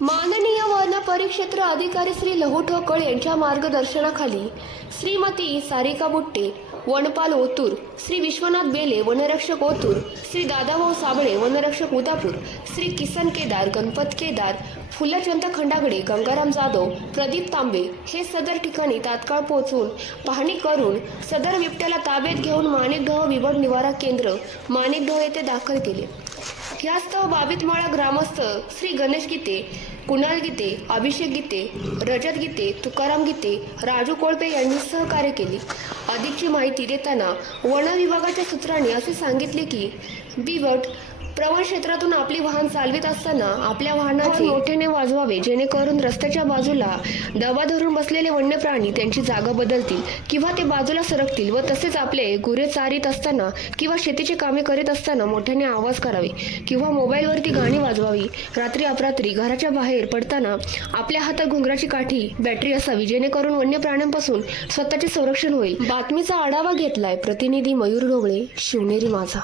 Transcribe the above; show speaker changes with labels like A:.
A: माननीय वन परिक्षेत्र अधिकारी श्री लहू ठोकळ यांच्या मार्गदर्शनाखाली श्रीमती सारिका बुट्टे वनपाल ओतूर श्री विश्वनाथ बेले वनरक्षक ओतूर श्री दादाभाऊ साबळे वनरक्षक उदापूर श्री किसन केदार गणपत केदार फुलचंद खंडागडे गंगाराम जाधव प्रदीप तांबे हे सदर ठिकाणी तात्काळ पोहोचून पाहणी करून सदर बिबट्याला ताब्यात घेऊन माणिकडोह विवड निवारा केंद्र माणिकडोह येथे दाखल केले. यास्तव बाबीतमाळा ग्रामस्थ श्री गणेश गीते कुणाल गीते अभिषेक गीते रजत गीते तुकाराम गीते राजू कोळपे यांनी सहकार्य केले. अधिकची माहिती देताना वन विभागाच्या सूत्रांनी असे सांगितले की बिबट प्रवास क्षेत्रातून आपली वाहन चालवित असताना आपल्या वाहनाचे मोठ्याने वाजवावे जेणेकरून रस्त्याच्या बाजूला दबा धरून बसलेले वन्य प्राणी त्यांची जागा बदलतील किंवा ते बाजूला सरकतील व तसेच आपले गुरे चारीत असताना किंवा शेतीची कामे करीत असताना मोठ्याने आवाज करावे किंवा मोबाईलवरती गाणी वाजवावी. रात्री अपरात्री घराच्या बाहेर पडताना आपल्या हातात घुंगराची काठी बॅटरी असावी जेणेकरून वन्य प्राण्यांपासून स्वतःचे संरक्षण होईल. बातमीचा आढावा घेतलाय प्रतिनिधी मयूर ढोबळे शिवनेरी माझा.